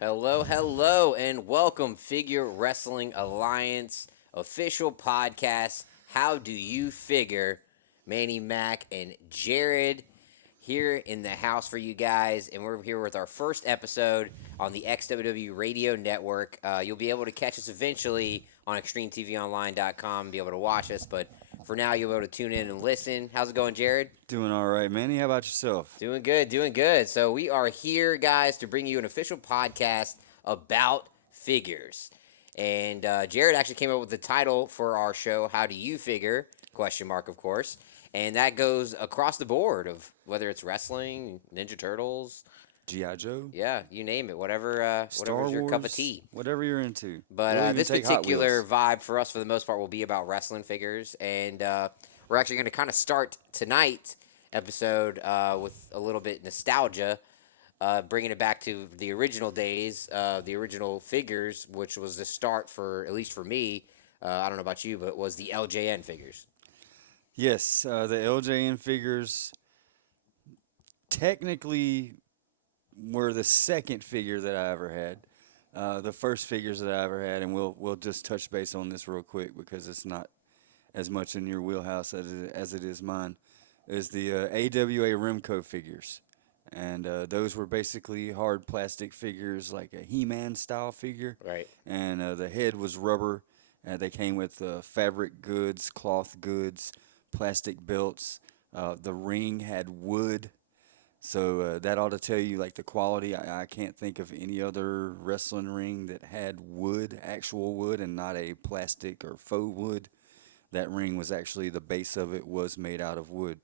Hello, hello, and welcome, Figure Wrestling Alliance official podcast. How do you figure? Manny-Mac and Jared here in the house for you guys, and we're here with our first episode on the XWW Radio Network. You'll be able to catch us eventually on ExtremeTVOnline.com, be able to watch us, but for now, you'll be able to tune in and listen. How's it going, Jared? Doing all right, Manny. How about yourself? Doing good, doing good. So we are here, guys, to bring you an official podcast about figures. And Jared actually came up with the title for our show, How Do You Figure? Question mark, of course. And that goes across the board of whether it's wrestling, Ninja Turtles, G.I. Joe, yeah, you name it, Star whatever's your Wars, cup of tea. whatever you're into. But We'll even this take Hot particular Wheels. vibe for us, for the most part, will be about wrestling figures. And we're actually going to kind of start tonight episode with a little bit nostalgia, bringing it back to the original days, the original figures, which was the start for, at least for me, I don't know about you, but it was the LJN figures. Yes, the LJN figures technically were the second figure that I ever had. The first figures that I ever had, and we'll just touch base on this real quick because it's not as much in your wheelhouse as it is mine, is the AWA Remco figures. And those were basically hard plastic figures, like a He-Man style figure. Right. And the head was rubber. They came with fabric goods, cloth goods, plastic belts. The ring had wood. So that ought to tell you like the quality. I can't think of any other wrestling ring that had wood, actual wood, and not a plastic or faux wood. That ring was actually, the base of it was made out of wood.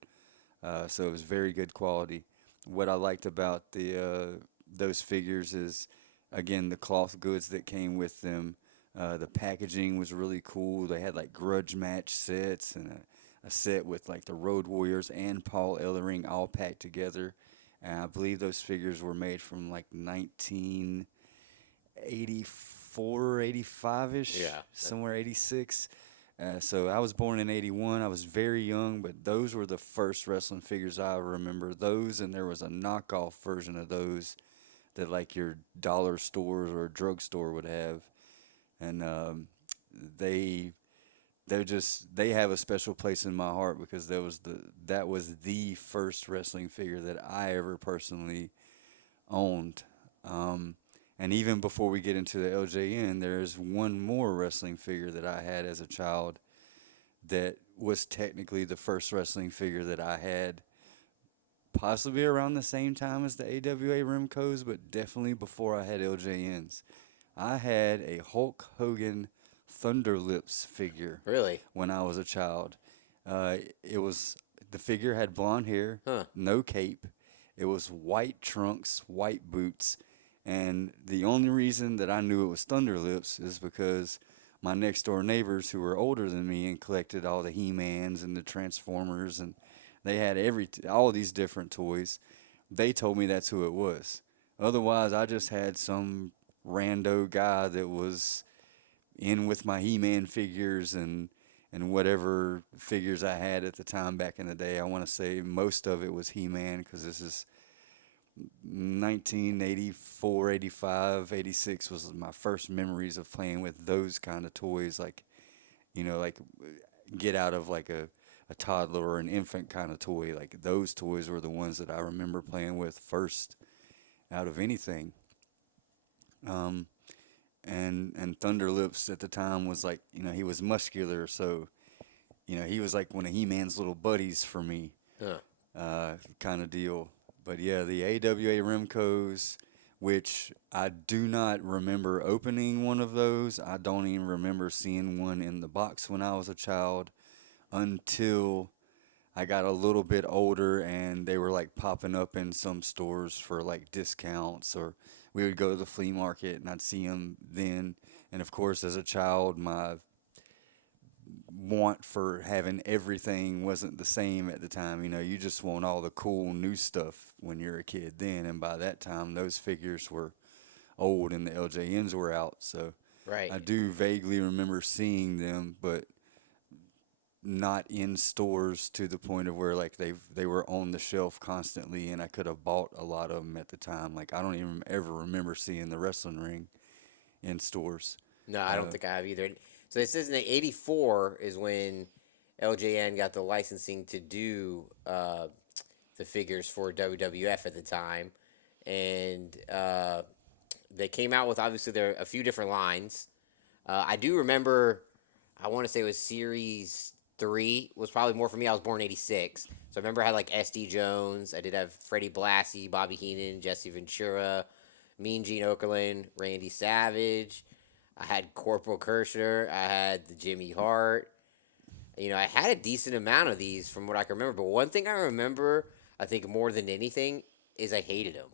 So it was very good quality. What I liked about those figures is, again, the cloth goods that came with them. The packaging was really cool. They had like grudge match sets and a set with like the Road Warriors and Paul Ellering all packed together. And I believe those figures were made from like 1984, 85-ish, Yeah. somewhere 86. So I was born in 81. I was very young, but those were the first wrestling figures I remember. Those, and there was a knockoff version of those that like your dollar stores or drugstore would have. And they they have a special place in my heart because that was the first wrestling figure that I ever personally owned. And even before we get into the LJN, there's one more wrestling figure that I had as a child that was technically the first wrestling figure that I had, possibly around the same time as the AWA Remcos, but definitely before I had LJNs. I had a Hulk Hogan Thunder Lips figure Really? when I was a child. It was the figure had blonde hair, Huh. no cape. It was white trunks, white boots, and the only reason that I knew it was Thunder Lips is because my next door neighbors who were older than me and collected all the He-Mans and the Transformers, and they had all these different toys. They told me that's who it was. Otherwise, I just had some rando guy that was in with my He-Man figures and whatever figures I had at the time back in the day. I want to say most of it was He-Man because this is 1984, 85, 86 was my first memories of playing with those kind of toys, like, like get out of like a toddler or an infant kind of toy. Like those toys were the ones that I remember playing with first out of anything. Um, and Thunder Lips at the time was like, he was muscular, so he was like one of He-Man's little buddies for me, Huh. kind of deal. But yeah, the AWA Remcos, which I do not remember opening one of those. I don't even remember seeing one in the box when I was a child until I got a little bit older and they were like popping up in some stores for like discounts, or we would go to the flea market and I'd see them then. And of course, as a child, my want for having everything wasn't the same at the time. You just want all the cool new stuff when you're a kid then. And by that time, those figures were old and the LJNs were out. So Right. I do vaguely remember seeing them, but not in stores to the point of where like they were on the shelf constantly, and I could have bought a lot of them at the time. Like I don't even ever remember seeing the wrestling ring in stores. No, I don't Uh, think I have either. So it says in '84 is when LJN got the licensing to do the figures for WWF at the time, and they came out with obviously there are a few different lines. I do remember, I want to say it was Series 3 was probably more for me. I was born in '86, so I remember I had like SD Jones. I did have Freddie Blassie, Bobby Heenan, Jesse Ventura, Mean Gene Okerlund, Randy Savage. I had Corporal Kirshner. I had the Jimmy Hart. I had a decent amount of these from what I can remember. But one thing I remember, I think more than anything, is I hated them.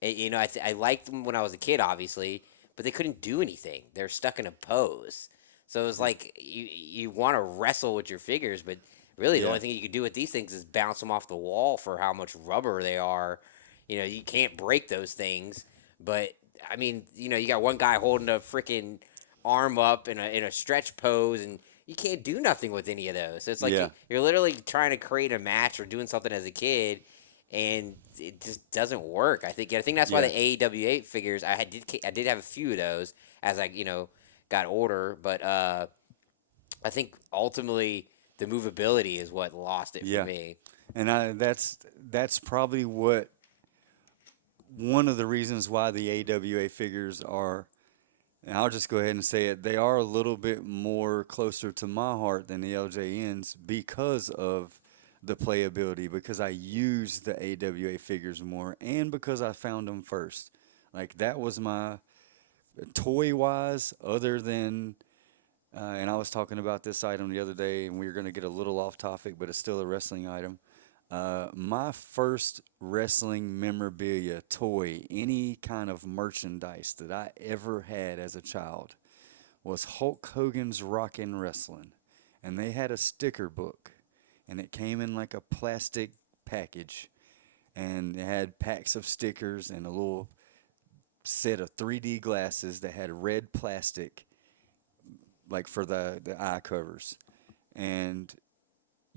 I liked them when I was a kid, obviously, but they couldn't do anything. They're stuck in a pose. So it was like you want to wrestle with your figures, but really the yeah, only thing you could do with these things is bounce them off the wall for how much rubber they are. You can't break those things. But I mean, you got one guy holding a freaking arm up in a stretch pose, and you can't do nothing with any of those. So it's like yeah, you're literally trying to create a match or doing something as a kid, and it just doesn't work. I think that's why yeah, the AWA figures I did have a few of those as I got older, but I think ultimately the movability is what lost it for yeah. me. And that's probably what one of the reasons why the AWA figures are. And I'll just go ahead and say it. They are a little bit more closer to my heart than the LJNs because of the playability, because I used the AWA figures more, and because I found them first. Like that was my toy wise, other than, and I was talking about this item the other day, and we are going to get a little off topic, but it's still a wrestling item. My first wrestling memorabilia, toy, any kind of merchandise that I ever had as a child was Hulk Hogan's Rockin' Wrestling. And they had a sticker book, and it came in like a plastic package, and it had packs of stickers and a little set of 3D glasses that had red plastic, like for the eye covers. And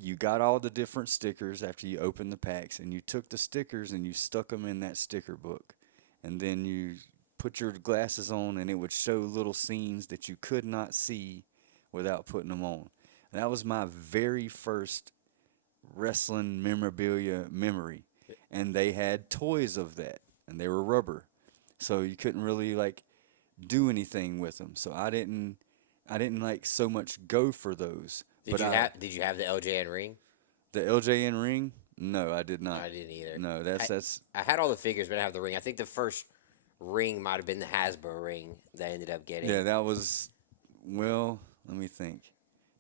you got all the different stickers after you opened the packs, and you took the stickers and you stuck them in that sticker book. And then you put your glasses on, and it would show little scenes that you could not see without putting them on. And that was my very first wrestling memorabilia memory. And they had toys of that, and they were rubber. So you couldn't really like do anything with them. So I didn't like so much go for those. Did But you have Did you have the LJN ring? the LJN ring? No, I did No, not. I didn't either. No, that's I had all the figures, but I didn't have the ring. I think the first ring might have been the Hasbro ring that I ended up getting. yeah, that was well, let me think.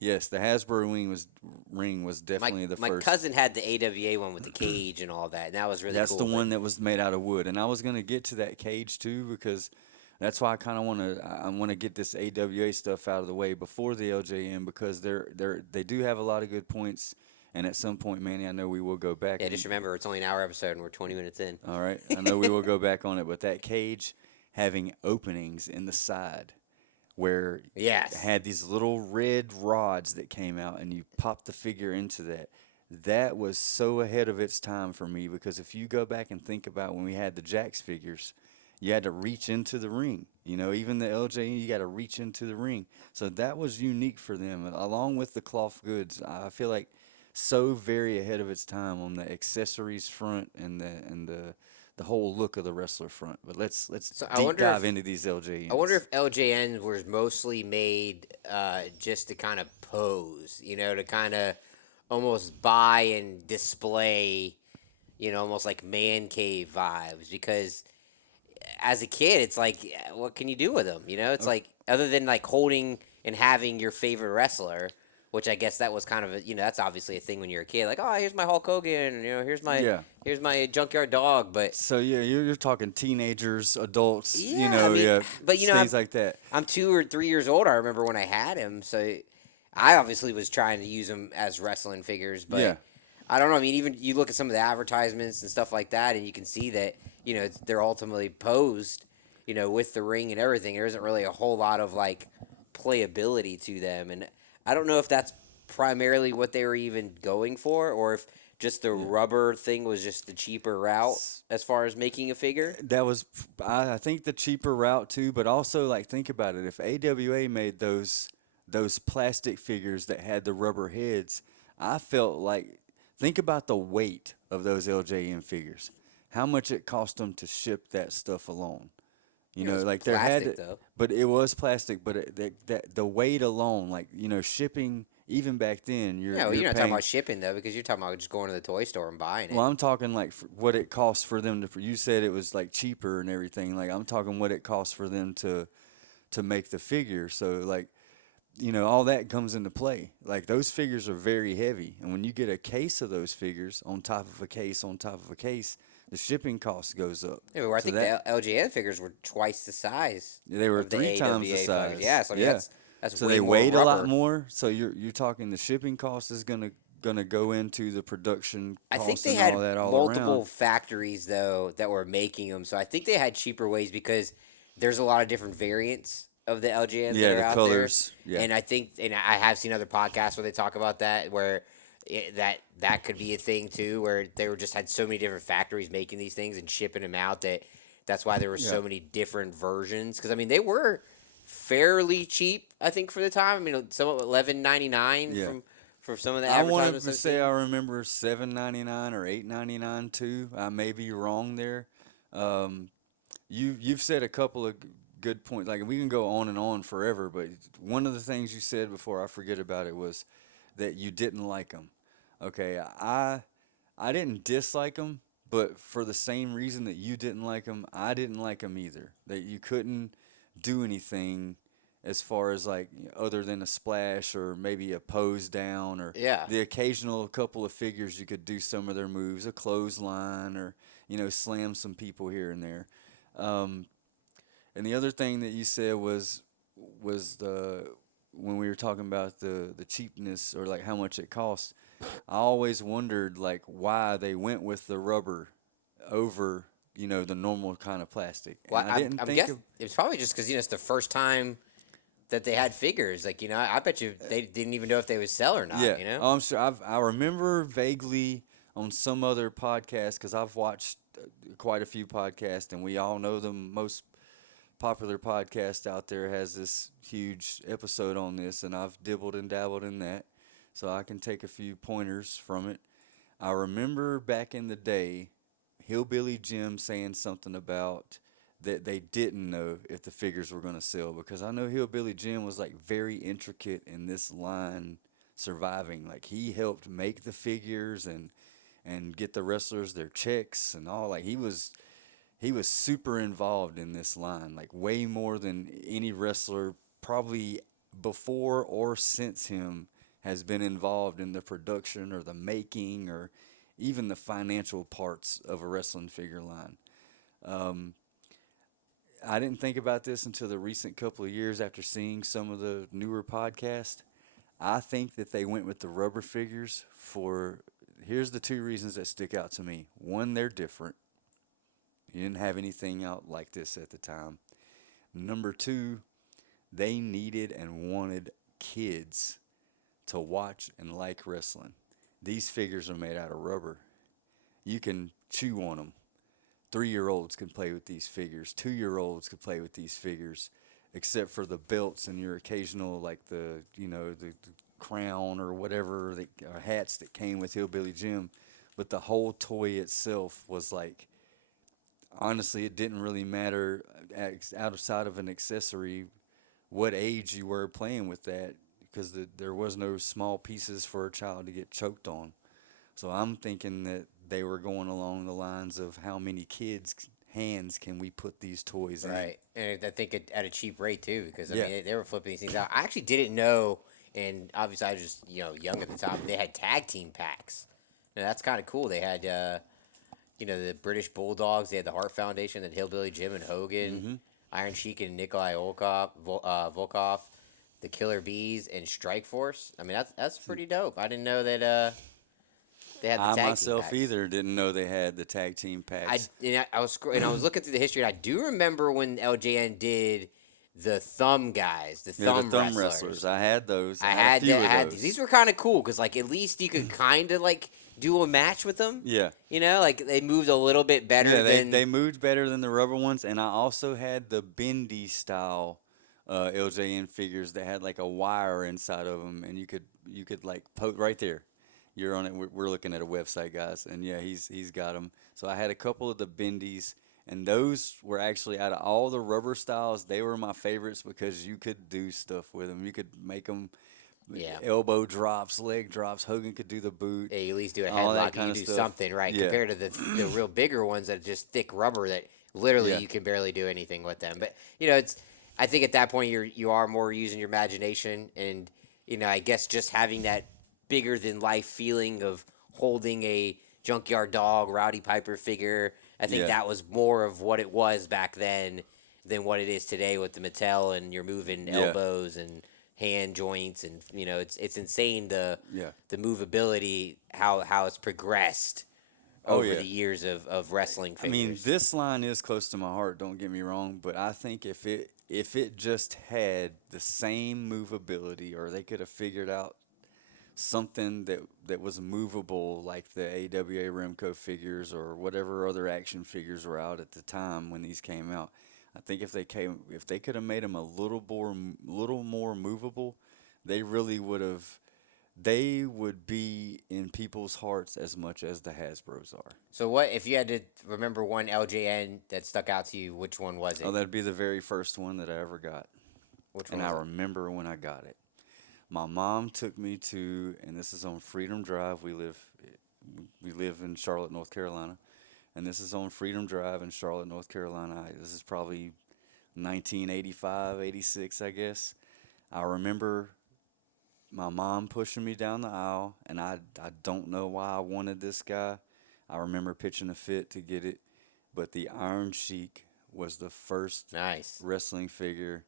Yes, the Hasbro ring was My definitely the my first. cousin had the AWA one with the cage and all that, and that was really That's cool. the But one that was made out of wood, and I was gonna get to that cage too because that's why I kind of want to get this AWA stuff out of the way before the LJN because they do have a lot of good points, and at some point, Manny, I know we will go back. yeah, just remember it's only an hour episode and we're 20 minutes in. All right, I know we will go back on it, but that cage having openings in the side where it Yes. had these little red rods that came out, and you pop the figure into that. That was so ahead of its time for me because if you go back and think about when we had the Jax figures, you had to reach into the ring. Even the LJ, you got to reach into the ring. So that was unique for them, along with the cloth goods. I feel like so very ahead of its time on the accessories front and the whole look of the wrestler front. But let's So I deep wonder dive if into these LJNs. I wonder if LJN was mostly made just to kind of pose, to kind of almost buy and display, almost like man cave vibes. Because as a kid, it's like, what can you do with them? It's Okay. like other than like holding and having your favorite wrestler, which I guess that was kind of that's obviously a thing when you're a kid. Like, oh, here's my Hulk Hogan, Yeah. here's my Junkyard Dog, but So yeah, you're talking teenagers, adults, yeah, I mean, yeah, but things like that. I'm 2 or 3 years old. I remember when I had him, so I obviously was trying to use them as wrestling figures. But Yeah. I don't know. I mean, even you look at some of the advertisements and stuff like that, and you can see that they're ultimately posed, with the ring and everything. There isn't really a whole lot of like playability to them, and I don't know if that's primarily what they were even going for, or if just the rubber thing was just the cheaper route as far as making a figure. That was, I think, the cheaper route too. But also, like, think about it. If AWA made those plastic figures that had the rubber heads, I felt like, think about the weight of those LJN figures. How much it cost them to ship that stuff alone. You It know, was like there had plastic to, though. but it was plastic. But that the weight alone, like, shipping, even back then, No, you're you're not talking paying. about shipping though, because you're talking about just going to the toy store and buying Well, it. I'm talking like what it costs for them to. You said it was like cheaper and everything. Like, I'm talking what it costs for them to make the figure. So, like, all that comes into play. Like, those figures are very heavy, and when you get a case of those figures on top of a case on top of a case, the shipping cost goes up. Yeah, where I So think that the LJN figures were twice the size they were of the 3 times the AWA size. figures. Yeah, so I mean, Yeah. that's So way they more weighed a lot rubber. more. So you're talking the shipping cost is gonna go into the production I think costs they and had all that all multiple around. factories though that were making them, so I think they had cheaper ways because there's a lot of different variants of the LJNs that Yeah, are the out there, colors. Yeah. and I think, and I have seen other podcasts where they talk about that, where that could be a thing too, where they were just had so many different factories making these things and shipping them out that's why there were Yeah. so many different versions. Because I mean, they were fairly cheap, I think, for the time. I mean, some $11.99 Yeah. from some of the I wanted advertisements to I've say seen. I remember $7.99 or $8.99 too. I may be wrong there. Um, you've said a couple of good points. Like, we can go on and on forever, but one of the things you said before I forget about it was that you didn't like them. Okay, I didn't dislike them, but for the same reason that you didn't like them, I didn't like them either. That you couldn't do anything as far as, like, other than a splash or maybe a pose down or Yeah. the occasional couple of figures you could do some of their moves, a clothesline or slam some people here and there. Um, and the other thing that you said was the when we were talking about the cheapness or like how much it costs. I always wondered like why they went with the rubber over the normal kind of plastic, Well, and I didn't I'm think guessing of it's probably just because it's the first time that they had figures. Like, I bet you they didn't even know if they would sell or not. yeah. Oh, I'm sure I remember vaguely on some other podcast because I've watched quite a few podcasts, and we all know the most popular podcast out there has this huge episode on this, and I've dibbled and dabbled in that, so I can take a few pointers from it. I remember back in the day, Hillbilly Jim saying something about that they didn't know if the figures were going to sell, because I know Hillbilly Jim was like very intricate in this line surviving. Like, he helped make the figures and get the wrestlers their checks and all. Like, he was super involved in this line, like way more than any wrestler probably before or since him has been involved in the production or the making or even the financial parts of a wrestling figure line. Um, I didn't think about this until the recent couple of years after seeing some of the newer podcasts. I think that they went with the rubber figures for, here's the two reasons that stick out to me. One, they're different. You didn't have anything out like this at the time. Number two, they needed and wanted kids to watch and like wrestling. These figures are made out of rubber. You can chew on them. 3-year-olds can play with these figures. 2-year-olds could play with these figures, except for the belts and your occasional, like the crown or whatever, or hats that came with Hillbilly Jim. But the whole toy itself was like, honestly, it didn't really matter outside of an accessory what age you were playing with that, because there was no small pieces for a child to get choked on. So I'm thinking that they were going along the lines of how many kids' hands can we put these toys in. Right, and I think at a cheap rate too, because I Yeah. mean they were flipping these things out. I actually didn't know, and obviously I was just young at the time. They had tag team packs. Now that's kind of cool. They had the British Bulldogs. They had the Hart Foundation. Then Hillbilly Jim and Hogan, Iron Sheik and Nikolai Volkov, the Killer Bees and Strike Force. I mean that's pretty dope. I didn't know that they had the I tag team myself packs. either didn't know they had the tag team packs. I was looking through the history, and I do remember when LJN did the thumb guys, the Yeah, the thumb thumb wrestlers. wrestlers. I had those. I I had a few that. I of had those. these were kind of cool because like at least you could kind of like do a match with them. Yeah. You know, like they moved a little bit better Yeah, than. they moved better than the rubber ones, and I also had the bendy style LJN figures that had like a wire inside of them, and you could like poke right there. You're on it. We're looking at a website, guys, and yeah, he's got them. So I had a couple of the bendies, and those were actually out of all the rubber styles, they were my favorites because you could do stuff with them. You could make them Yeah. elbow drops, leg drops. Hogan could do the boot, Yeah, you at least do a all that headlock. kind You of do stuff. something right Yeah. compared to the real bigger ones that are just thick rubber that literally Yeah. you can barely do anything with them. But you know, it's I think at that point you are more using your imagination and you know I guess just having that bigger than life feeling of holding a junkyard dog, Rowdy Piper figure. I think Yeah. that was more of what it was back then than what it is today with the Mattel and you're moving Yeah. elbows and hand joints and you know it's insane Yeah. the movability how it's progressed Oh, over yeah. the years of wrestling I mean, figures. this line is close to my heart. Don't get me wrong, but I think if it just had the same movability, or they could have figured out something that was movable, like the AWA Remco figures or whatever other action figures were out at the time when these came out. I think if they could have made them a little more movable, they really would have. They would be in people's hearts as much as the Hasbro's are. So what if you had to remember one LJN that stuck out to you? Which one was it? Oh, that'd be the very first one that I ever got. Which And one? I Was it? remember when I got it. My mom took me to, and this is on Freedom Drive. We live in Charlotte, North Carolina, and this is on Freedom Drive in Charlotte, North Carolina. This is probably 1985, 86, I guess. I remember my mom pushing me down the aisle, and I don't know why I wanted this guy. I remember pitching a fit to get it, but the Iron Sheik was the first Nice. wrestling figure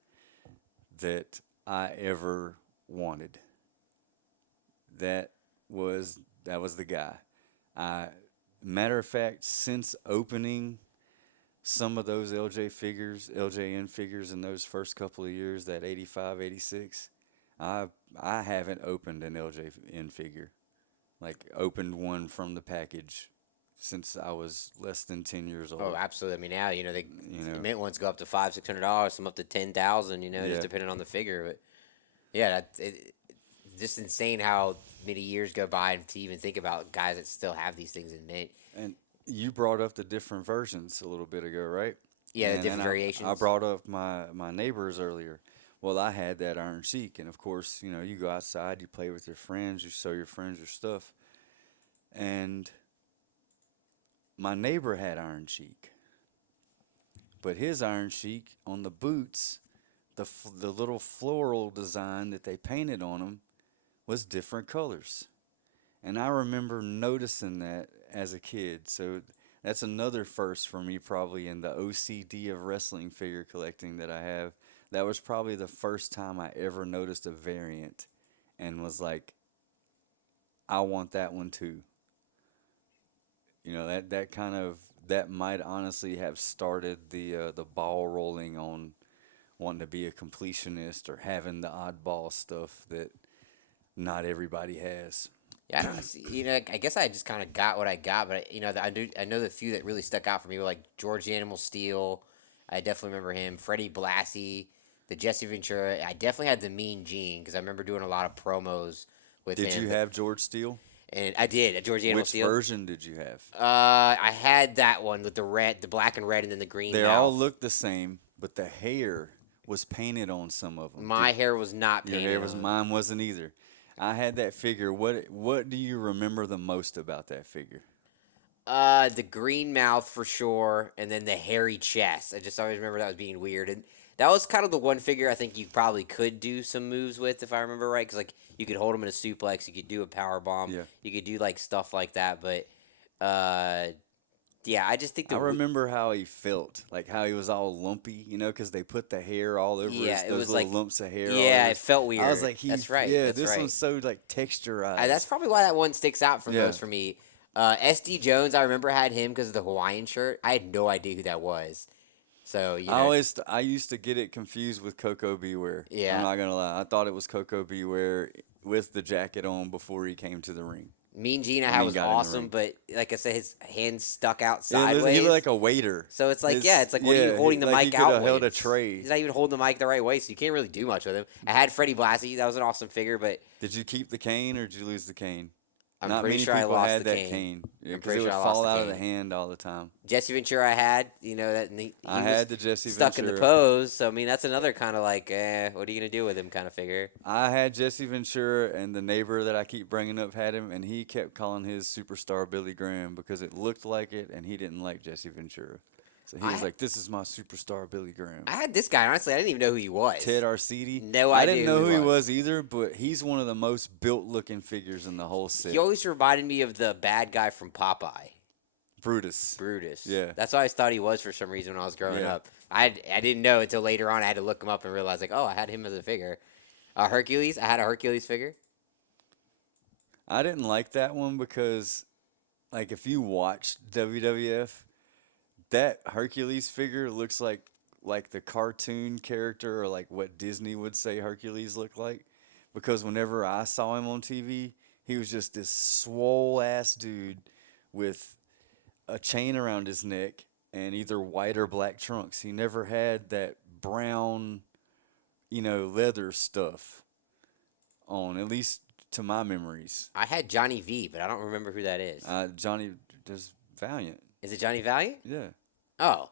that I ever wanted. That was the guy. Matter of fact, since opening some of those LJN figures in those first couple of years, that 85, 86, I haven't opened an LJN figure. Like opened one from the package since I was less than 10 years old. Oh, absolutely. I mean, now you know they You know. mint ones go up to $500-$600, some up to 10,000. You know, Yeah. just depending on the figure. But yeah, just insane how many years go by to even think about guys that still have these things in mint. And you brought up the different versions a little bit ago, right? Yeah, the And different then variations. I brought up my neighbors earlier. Well, I had that Iron Sheik, and of course, you know, you go outside, you play with your friends, you show your friends your stuff. And my neighbor had Iron Sheik, but his Iron Sheik on the boots, the little floral design that they painted on them was different colors. And I remember noticing that as a kid. So that's another first for me, probably in the OCD of wrestling figure collecting that I have. That was probably the first time I ever noticed a variant and was like, I want that one too. You know, that might honestly have started the ball rolling on wanting to be a completionist or having the oddball stuff that not everybody has. Yeah, I don't see, you know, I guess I just kind of got what I got, but you know, I know the few that really stuck out for me were like George the Animal Steel. I definitely remember him. Freddie Blassie, the Jesse Ventura. I definitely had the Mean Gene because I remember doing a lot of promos with him. Did you have George Steele? And I did a George the Animal Which Steel. version did you have? I had that one with the black and red, and then the green. They mouth. all looked the same, but the hair was painted on some of them. My hair was not Your painted. hair was on. mine wasn't either. I had that figure. What do you remember the most about that figure? The green mouth for sure, and then the hairy chest. I just always remember that was being weird, and that was kind of the one figure I think you probably could do some moves with, if I remember right, because like you could hold him in a suplex, you could do a power bomb, Yeah. you could do like stuff like that, but yeah, I just think I remember how he felt, like how he was all lumpy, you know, because they put the hair all over Yeah, his, it those was little like- lumps of hair. all yeah, over it felt weird. I was like, that's right. Yeah, that's this right. one's so like texturized. That's probably why that one sticks out from Yeah. those for me. SD Jones, I remember had him because of the Hawaiian shirt. I had no idea who that was. So you know, I used to get it confused with Coco Beware. I'm yeah. not gonna lie. I thought it was Coco Beware with the jacket on before he came to the ring. Mean Gene I I had mean, was got in the awesome, ring. but like I said, his hands stuck out He looked sideways. like a waiter. So it's like, yeah, His it's like, what are you yeah, holding the like he mic could have held a outwards? tray. He's not even holding the mic the right way, so you can't really do much with him. I had Freddie Blassie. That was an awesome figure, but Did you keep the cane or did you lose the cane? I'm Not pretty many sure I people lost had the that cane. cane. Yeah, I'm because pretty it sure would I lost fall the out of the cane. hand all the time. Jesse Ventura I had, you know, that he I was had the Jesse stuck in the Ventura. pose. So, I mean, that's another kind of like, what are you going to do with him kind of figure. I had Jesse Ventura, and the neighbor that I keep bringing up had him, and he kept calling his superstar Billy Graham because it looked like it, and he didn't like Jesse Ventura. So he was I like, "This is my superstar Billy Graham." I had this guy. Honestly, I didn't even know who he was. Ted Arcidi. No I idea didn't know who who he he was. was either, but he's one of the most built-looking figures in the whole set. He always reminded me of the bad guy from Popeye. Brutus. Brutus. Yeah. That's what I always thought he was for some reason when I was growing Yeah. up. I didn't know until later on. I had to look him up and realize, like, oh, I had him as a figure. Hercules. I had a Hercules figure. I didn't like that one because, like, if you watch WWF, that Hercules figure looks like the cartoon character or like what Disney would say Hercules looked like. Because whenever I saw him on TV, he was just this swole ass dude with a chain around his neck and either white or black trunks. He never had that brown, leather stuff on, at least to my memories. I had Johnny V, but I don't remember who that is. Johnny does Valiant. Is it Johnny Valiant? Yeah. Oh,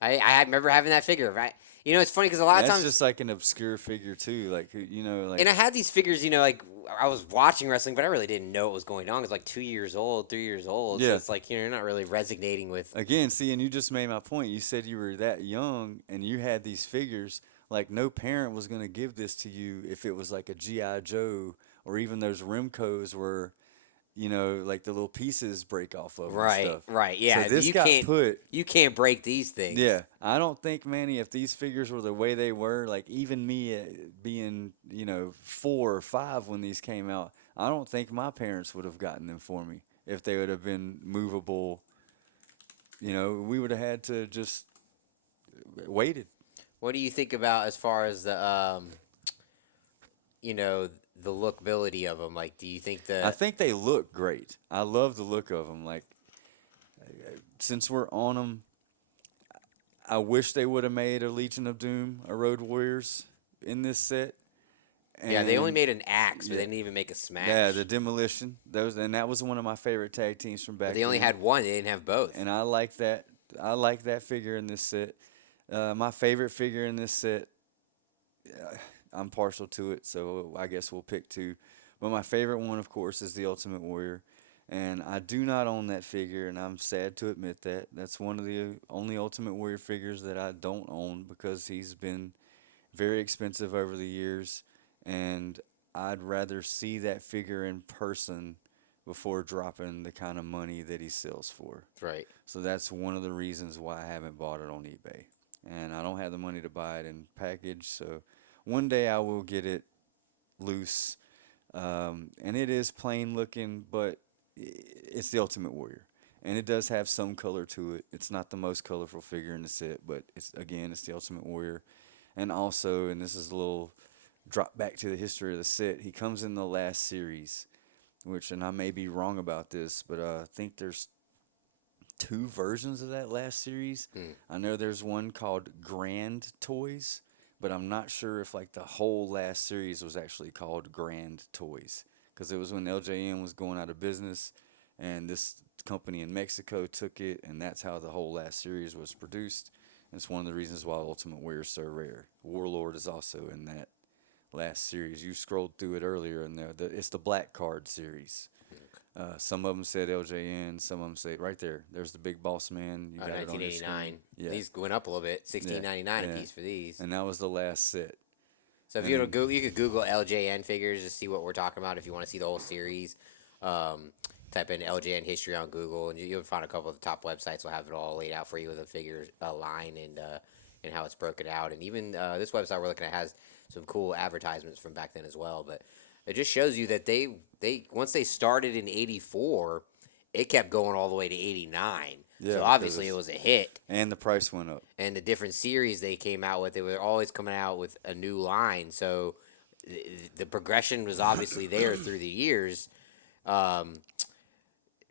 I remember having that figure. Right? You know, it's funny because a lot of That's times, just like an obscure figure too. Like like and I had these figures. You know, like I was watching wrestling, but I really didn't know what was going on. I was like 2 years old, 3 years old. So Yeah. it's like you're not really resonating with. again, see, and you just made my point. You said you were that young and you had these figures. Like no parent was gonna give this to you if it was like a GI Joe or even those Remcos where, like the little pieces break off of 'em and Right, stuff. right, yeah. So this you got can't put. you can't break these things. Yeah, I don't think, Manny, if these figures were the way they were, like even me being, 4 or 5 when these came out, I don't think my parents would have gotten them for me if they would have been movable. We would have had to just waited. What do you think about as far as the the lookability of them? Like, do you think I think they look great. I love the look of them. Like, since we're on them, I wish they would have made a Legion of Doom, a Road Warriors in this set. yeah, they only And- made an axe, but yeah. they didn't even make a smash. Yeah, the Demolition. That was one of my favorite tag teams from back But they only then. had one. They didn't have both. And I like that. I like that figure in this set. My favorite figure in this set, I'm partial to it, so I guess we'll pick 2. But my favorite one, of course, is the Ultimate Warrior. And I do not own that figure, and I'm sad to admit that. That's one of the only Ultimate Warrior figures that I don't own because he's been very expensive over the years. And I'd rather see that figure in person before dropping the kind of money that he sells for. Right. So that's one of the reasons why I haven't bought it on eBay. And I don't have the money to buy it in package, so one day I will get it loose. And it is plain looking, but it's the Ultimate Warrior. And it does have some color to it. It's not the most colorful figure in the set, but it's the Ultimate Warrior. And also, and this is a little drop back to the history of the set, he comes in the last series, and I may be wrong about this, but I think there's 2 versions of that last series. I know there's one called Grand Toys, but I'm not sure if like the whole last series was actually called Grand Toys because it was when LJN was going out of business and this company in Mexico took it, and that's how the whole last series was produced. And it's one of the reasons why Ultimate Warrior is so rare. Warlord is also in that last series. You scrolled through it earlier, and it's the Black Card series. Some of them said LJN, some of them said right there. There's the Big Boss Man. You got it on your 1989. screen. Yeah. These went up a little bit. $16.99 Yeah. a piece for these. And that was the last set. So if you could Google LJN figures to see what we're talking about. If you want to see the whole series, type in LJN history on Google, and you'll find a couple of the top websites. Will have it all laid out for you with a figure line and how it's broken out. And even this website we're looking at has some cool advertisements from back then as well. But it just shows you that they once they started in '84, it kept going all the way to '89. Yeah, So because obviously it was a hit. and the price went up. And the different series they came out with, they were always coming out with a new line. So the progression was obviously there through the years. Um,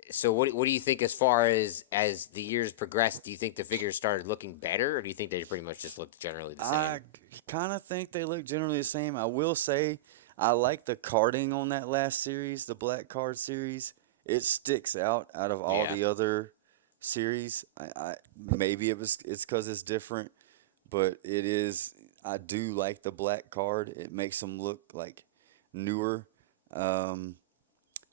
so what do you think as far as the years progressed? Do you think the figures started looking better, or do you think they pretty much just looked generally the same? I kind of think they look generally the same. I will say I like the carding on that last series, the black card series. It sticks out of all Yeah. the other series. I maybe it's because it's different, but it is. I do like the black card. It makes them look like newer. Um,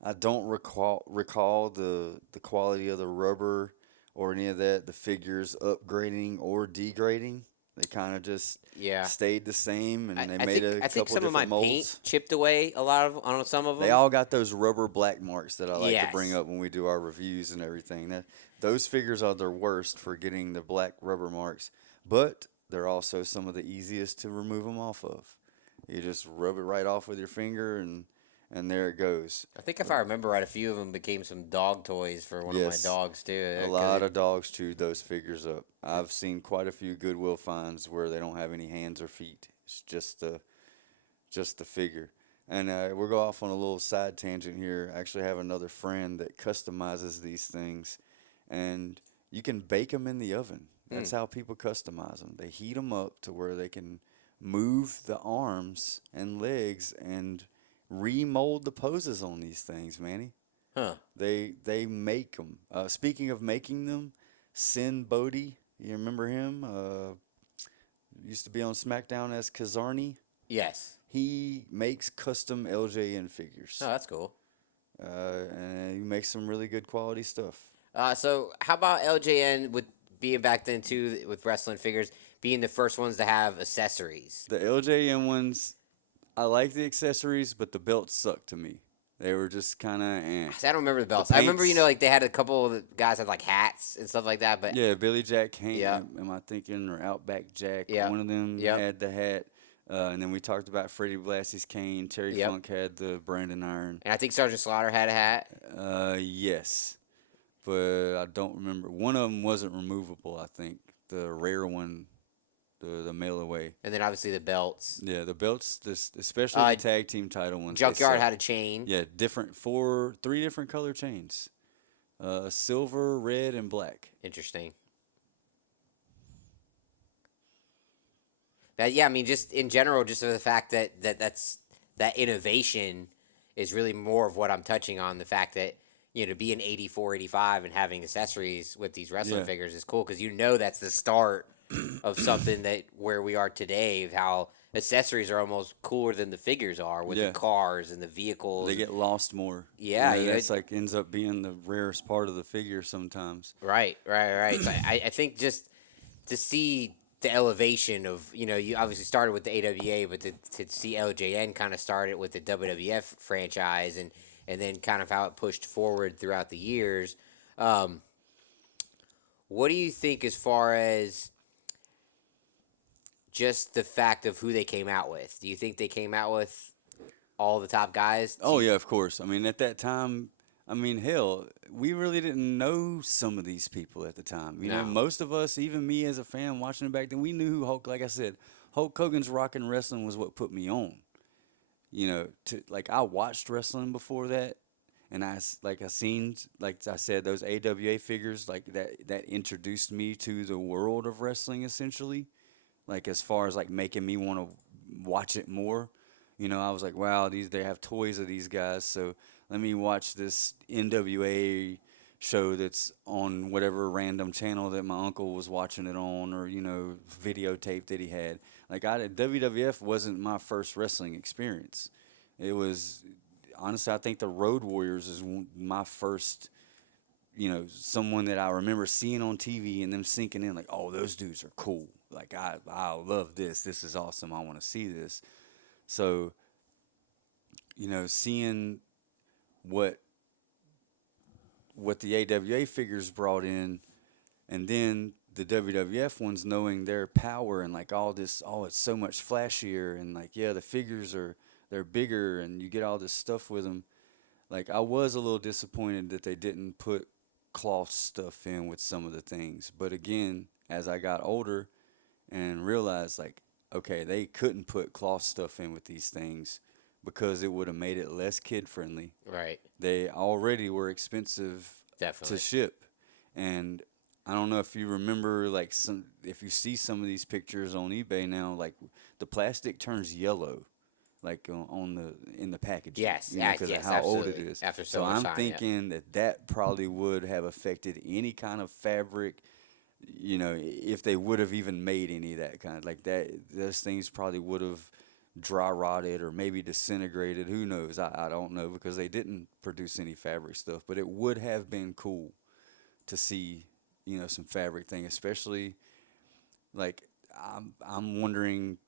I don't recall the quality of the rubber or any of that. The figures upgrading or degrading. They kind of just Yeah. stayed the same, and they made a I think couple some of my different paint molds. chipped away a lot of on some of them. They all got those rubber black marks that I like to bring Yes. up when we do our reviews and everything. Those figures are the worst for getting the black rubber marks, but they're also some of the easiest to remove them off of. You just rub it right off with your finger, and there it goes. I think if I remember right, a few of them became some dog toys for one Yes. of my dogs too. A lot of dogs chewed those figures up. I've seen quite a few Goodwill finds where they don't have any hands or feet. It's just the figure. And we'll go off on a little side tangent here. I actually have another friend that customizes these things, and you can bake them in the oven. That's how people customize them. They heat them up to where they can move the arms and legs and remold the poses on these things, Manny. Huh. They make them. Speaking of making them, Sin Bodhi, you remember him? Used to be on SmackDown as Kazarni. Yes. He makes custom LJN figures. Oh, that's cool. And he makes some really good quality stuff. So how about LJN with being back then too with wrestling figures being the first ones to have accessories? The LJN ones, I like the accessories, but the belts suck to me. They were just kind of eh. I don't remember the belts. I remember, paints- like they had a couple of the guys had like hats and stuff like that. But Yeah, Billy Jack Kane, Yeah. am I thinking, or Outback Jack? Yeah. One of them Yep. had the hat. And then we talked about Freddie Blassie's cane. Terry Yep. Funk had the Brandon Iron. and I think Sergeant Slaughter had a hat. Yes. But I don't remember. One of them wasn't removable, I think. The rare one, the mail away. And then obviously the belts. Yeah, the belts, especially the tag team title ones. they Junkyard suck. had a chain. Yeah, three different color chains. Silver, red, and black. Interesting. That yeah, I mean, just in general, just for the fact that innovation is really more of what I'm touching on. The fact that to be an 84, 85 and having accessories with these wrestling Yeah. figures is cool because that's the start of something that where we are today. Of how accessories are almost cooler than the figures are with Yeah. the cars and the vehicles. They get lost more. Yeah, that's like ends up being the rarest part of the figure sometimes. Right. So I think just to see the elevation of, you obviously started with the AWA, but to see LJN kind of started with the WWF franchise and then kind of how it pushed forward throughout the years. What do you think as far as just the fact of who they came out with? Do you think they came out with all the top guys? Oh, yeah, of course. I mean, at that time, hell, we really didn't know some of these people at the time. You know, No. most of us, even me as a fan watching it back then, we knew who like I said, Hulk Hogan's Rockin' Wrestling was what put me on. I watched wrestling before that, and I seen, like I said, those AWA figures, like that introduced me to the world of wrestling, essentially. Like, as far as, like, making me want to watch it more. I was like, wow, they have toys of these guys, so let me watch this NWA show that's on whatever random channel that my uncle was watching it on, or videotape that he had. Like, WWF wasn't my first wrestling experience. It was, honestly, I think the Road Warriors is my first, someone that I remember seeing on TV and them sinking in, like, oh, those dudes are cool. Like, I love this. This is awesome. I want to see this. So, seeing what the AWA figures brought in, and then the WWF ones knowing their power and like all this, it's so much flashier, and like, yeah, the figures they're bigger and you get all this stuff with them. Like, I was a little disappointed that they didn't put cloth stuff in with some of the things. But again, as I got older and realized, like, okay, they couldn't put cloth stuff in with these things because it would have made it less kid friendly. Right. They already were expensive to Definitely. ship. And I don't know if you remember, like, if you see some of these pictures on eBay now, like, the plastic turns yellow, like on in the packaging, Yes. because of Yes. how old it Absolutely. is. After so So much I'm time. Yeah. thinking that probably would have affected any kind of fabric, if they would have even made any of that kind, like that. Those things probably would have dry rotted or maybe disintegrated. Who knows? I don't know, because they didn't produce any fabric stuff. But it would have been cool to see, some fabric thing, especially like I'm wondering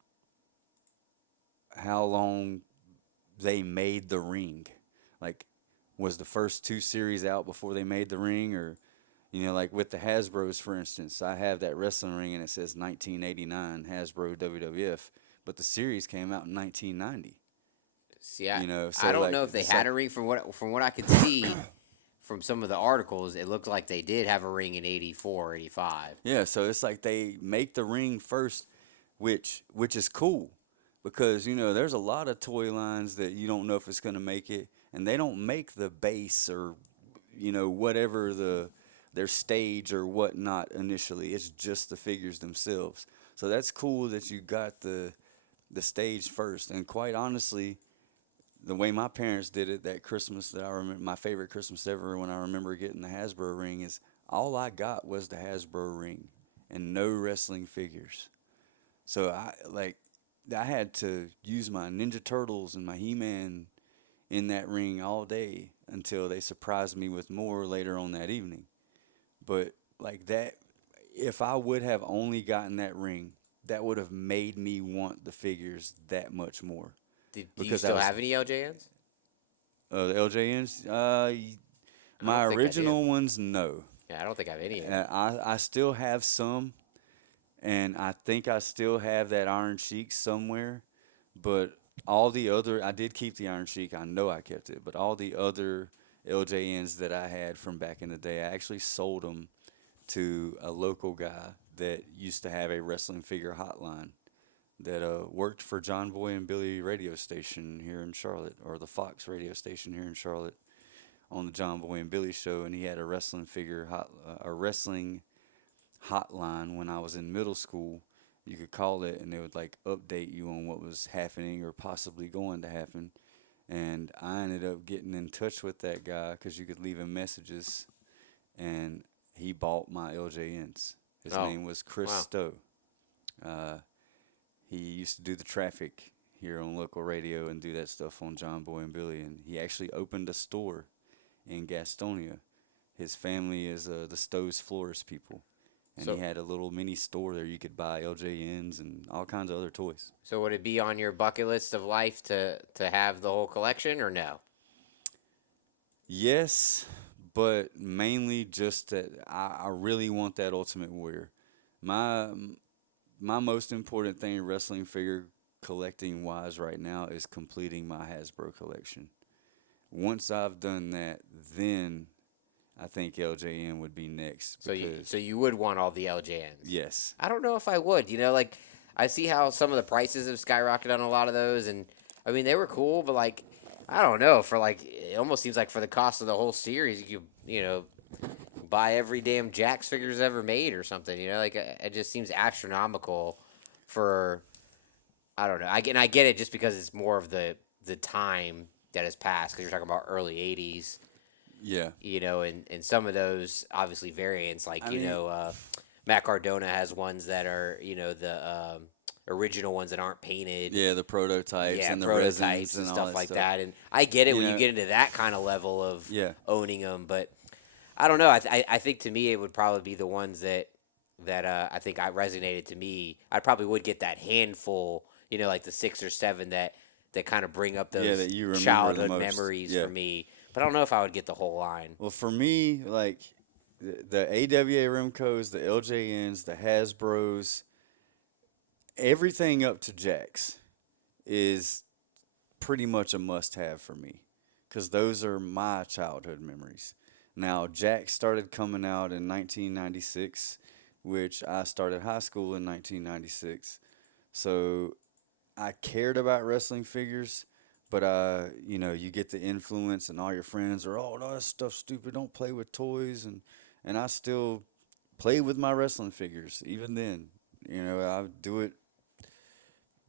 how long they made the ring. Like, was the first two series out before they made the ring, or like with the Hasbro's, for instance, I have that wrestling ring and it says 1989 Hasbro WWF, but the series came out in 1990. See, I So don't like know if they it's had like a ring from what I could see from some of the articles. It looked like they did have a ring in 84, 85. yeah, so it's like they make the ring first, which is cool, because there's a lot of toy lines that you don't know if it's going to make it, and they don't make the base or whatever their stage or whatnot initially. It's just the figures themselves. So that's cool that you got the stage first. And quite honestly, the way my parents did it that Christmas, that I remember, my favorite Christmas ever, when I remember getting the Hasbro ring, is all I got was the Hasbro ring and no wrestling figures. So I had to use my Ninja Turtles and my He-Man in that ring all day until they surprised me with more later on that evening. But like that, if I would have only gotten that ring, that would have made me want the figures that much more, Do you because that still was have any LJNs? the LJNs. I don't My think I do. original ones, no. Yeah, I don't think I have any of them. I still have some, and I think I still have that Iron Sheik somewhere. But all the other, I did keep the Iron Sheik. I know I kept it. But all the other LJNs that I had from back in the day, I actually sold them to a local guy that used to have a wrestling figure hotline that worked for John Boy and Billy radio station here in Charlotte, or the Fox radio station here in Charlotte, on the John Boy and Billy show. And he had a wrestling a wrestling hotline when I was in middle school. You could call it, and they would like update you on what was happening or possibly going to happen. And I ended up getting in touch with that guy because you could leave him messages, and he bought my LJNs. His Oh, name was Chris wow. Stowe. Uh, he used to do the traffic here on local radio and do that stuff on John Boy and Billy. And he actually opened a store in Gastonia. His family is the Stowe's Florist people. And So, he had a little mini store there. You could buy LJNs and all kinds of other toys. so would it be on your bucket list of life to have the whole collection, or no? Yes, but mainly just that I really want that Ultimate Warrior. My my most important thing wrestling figure collecting wise right now is completing my Hasbro collection. Once I've done that, then I think LJN would be next, So because you would want all the LJNs. yes. I don't know if I would. Like I see how some of the prices have skyrocketed on a lot of those, and I mean they were cool, but like I don't know, for like it almost seems like for the cost of the whole series, you buy every damn Jax figures ever made or something. Like it just seems astronomical for I don't know. I get it just because it's more of the time that has passed, because you're talking about early '80s. Yeah. And some of those obviously variants, like I mean, Matt Cardona has ones that are the original ones that aren't painted. yeah, the prototypes Yeah, and the prototypes resins and and all stuff that like stuff. that. And I get it You when you know, get into that kind of level of yeah. owning them, but I don't know. I think to me it would probably be the ones that I think I resonated to me. I probably would get that handful, like the 6 or 7 that kind of bring up Yeah, those that you remember the childhood most. memories Yeah. for me. But I don't know if I would get the whole line. Well, for me, like the AWA Remcos, the LJNs, the Hasbros, everything up to Jax is pretty much a must-have for me, because those are my childhood memories. Now, Jack started coming out in 1996, which I started high school in 1996. So I cared about wrestling figures, but you get the influence, and all your friends are, oh, no, that stuff's stupid. Don't play with toys, and I still play with my wrestling figures. Even then, I do it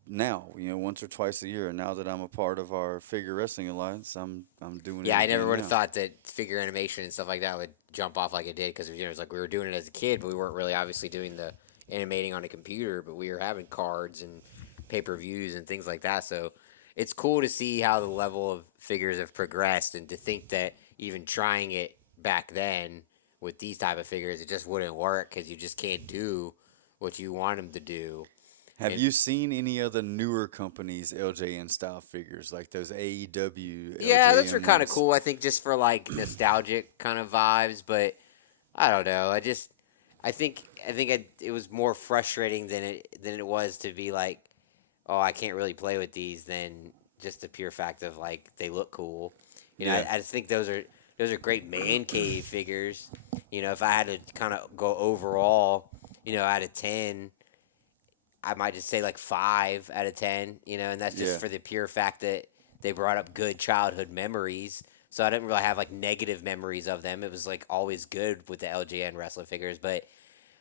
now, once or twice a year. And now that I'm a part of our figure wrestling alliance, I'm doing it Yeah, I never again would have now. thought that figure animation and stuff like that would jump off like it did because it was like we were doing it as a kid, but we weren't really obviously doing the animating on a computer, but we were having cards and pay per views and things like that. So it's cool to see how the level of figures have progressed, and to think that even trying it back then with these type of figures, it just wouldn't work because you just can't do what you want them to do. Have And you seen any of the newer companies LJN style figures, like those AEW yeah, those are LJN kind of ones? cool. I think just for like nostalgic kind of vibes, but I don't know. I think it was more frustrating than it was to be like, oh, I can't really play with these, than just the pure fact of like they look cool. Yeah. I just think those are great man cave figures. If I had to kind of go overall, out of 10, I might just say like 5 out of 10. And that's just Yeah. for the pure fact that they brought up good childhood memories. So I didn't really have like negative memories of them. It was like always good with the LJN wrestling figures, but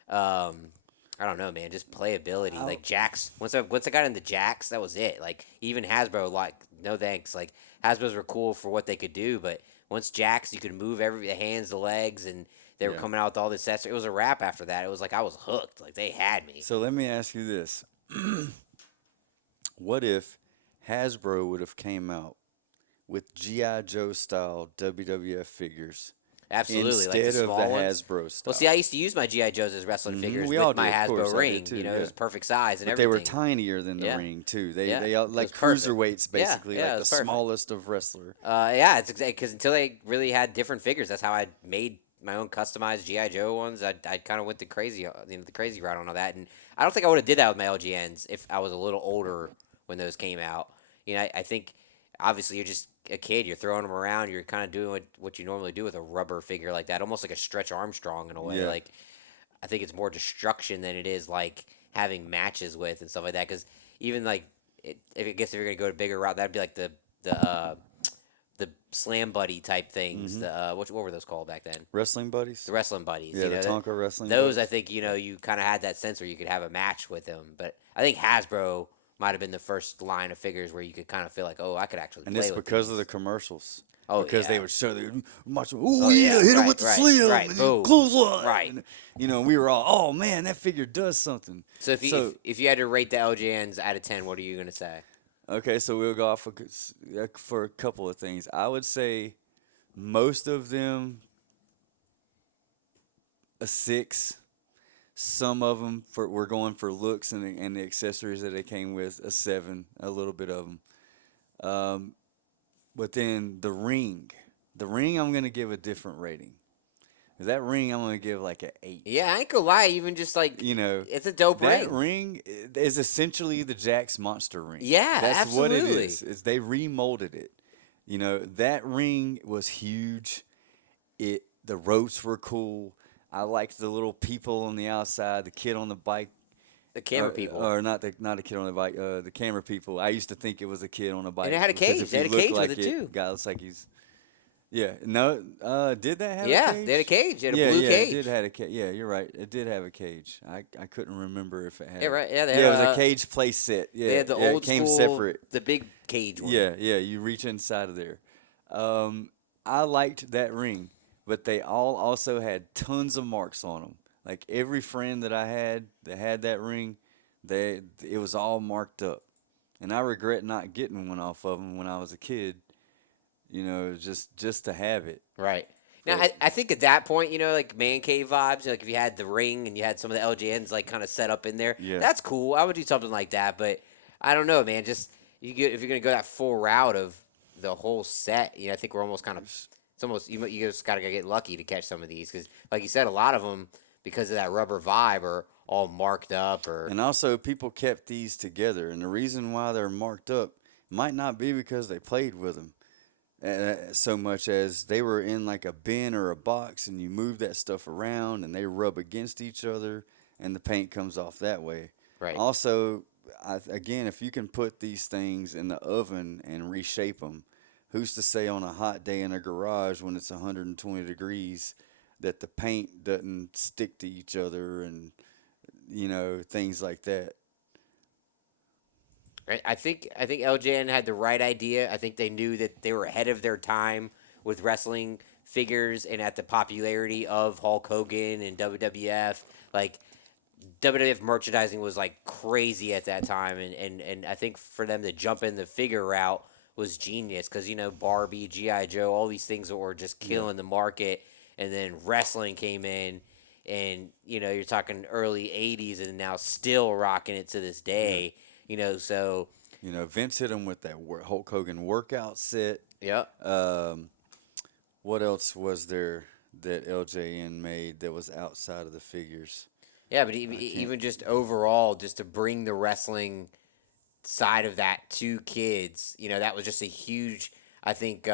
um, I don't know, man. Just playability, I, like Jacks. Once I got into Jacks, that was it. Like even Hasbro, like no thanks. Like Hasbro's were cool for what they could do, but once Jacks, you could move the hands, the legs, and they were yeah. coming out with all this sets. It was a wrap after that. It was like I was hooked. Like they had me. So let me ask you this: what if Hasbro would have came out with GI Joe style WWF figures Absolutely, like the instead of the small ones. Hasbro Well, style? see, I used to use my GI Joes as wrestling figures We all with did, my of course. Hasbro I did ring. too. It Yeah. was perfect size and But they were everything. tinier than the Yeah, ring too. yeah, They are it like was perfect. cruiserweights, Yeah, basically, yeah, like it the was perfect. smallest of wrestler. Yeah, it's exactly because until they really had different figures, that's how I made my own customized GI Joe ones. I kind of went the crazy, the crazy route on all that, and I don't think I would have did that with my LGNs if I was a little older when those came out. I think obviously you're just a kid. You're throwing them around. You're kind of doing what you normally do with a rubber figure like that, almost like a Stretch Armstrong in a way. Yeah. Like I think it's more destruction than it is like having matches with and stuff like that. Because even like, if you're gonna go to bigger route, that'd be like the the slam buddy type things. Hmm. What were those called back then? Wrestling buddies. The wrestling buddies. Yeah, the Tonka wrestling Those I buddies. think you kind of had that sense where you could have a match with them. But I think Hasbro might have been the first line of figures where you could kind of feel like, oh, I could actually And play it's with because these. of the commercials. Oh Because they yeah. would show the much. Oh Oh yeah, yeah. hit him Right. with the Right. slam Right. and Boom. clothesline. Right. And, we were all, oh man, that figure does something. So So if you had to rate the LJNs out of 10, what are you gonna say? okay, so we'll go off for a couple of things. I would say most of them a 6. Some of them we're going for looks and the accessories that they came with a 7. A little bit of them. But then the ring I'm gonna give a different rating. 'Cause that ring I'm gonna give like an 8. Yeah, I ain't gonna lie. Even just like it's a dope That ring. ring is essentially the Jack's Monster ring. Yeah, That's what it absolutely. is they remolded it. That ring was huge. The ropes were cool. I liked the little people on the outside, the kid on the bike, The camera people. or not a kid on the bike, the camera people. I used to think it was a kid on a bike. And it had a because cage. if They you had a look cage like with it, too. Guy looks like he's. Yeah, no. Did that have a Yeah, cage? they had a cage. They had a Yeah, blue yeah, cage. it did have a cage. Yeah, you're right. It did have a cage. I couldn't remember if it had. Yeah, right. Yeah, they Yeah, had it was a cage play set. Yeah, They had the yeah, old it came school, separate. the big cage one. Yeah, yeah. You reach inside of there. I liked that ring, but they all also had tons of marks on them. Like every friend that I had that had that ring, it was all marked up, and I regret not getting one off of them when I was a kid. Just to have it. Right. Now, But I think at that point, like man cave vibes, like if you had the ring and you had some of the LJNs like kind of set up in there, yeah, that's cool. I would do something like that, but I don't know, man. Just if you're gonna go that full route of the whole set, I think we're almost kind of. It's almost you just gotta get lucky to catch some of these because, like you said, a lot of them because of that rubber vibe are all marked up or. and also people kept these together, and the reason why they're marked up might not be because they played with them. So much as they were in like a bin or a box, and you move that stuff around, and they rub against each other, and the paint comes off that way. Right. Also, again, if you can put these things in the oven and reshape them, who's to say on a hot day in a garage when it's 120 degrees that the paint doesn't stick to each other and things like that. I think LJN had the right idea. I think they knew that they were ahead of their time with wrestling figures and at the popularity of Hulk Hogan and WWF. Like WWF merchandising was like crazy at that time, and I think for them to jump in the figure route was genius because Barbie, GI Joe, all these things that were just Yeah. killing the market, and then wrestling came in, and you're talking early '80s, and now still rocking it to this Yeah. day. So Vince hit him with that Hulk Hogan workout set. yep. Um, what else was there that LJN made that was outside of the figures? Yeah, but I can't. even just overall, just to bring the wrestling side of that to kids, that was just a huge, I think,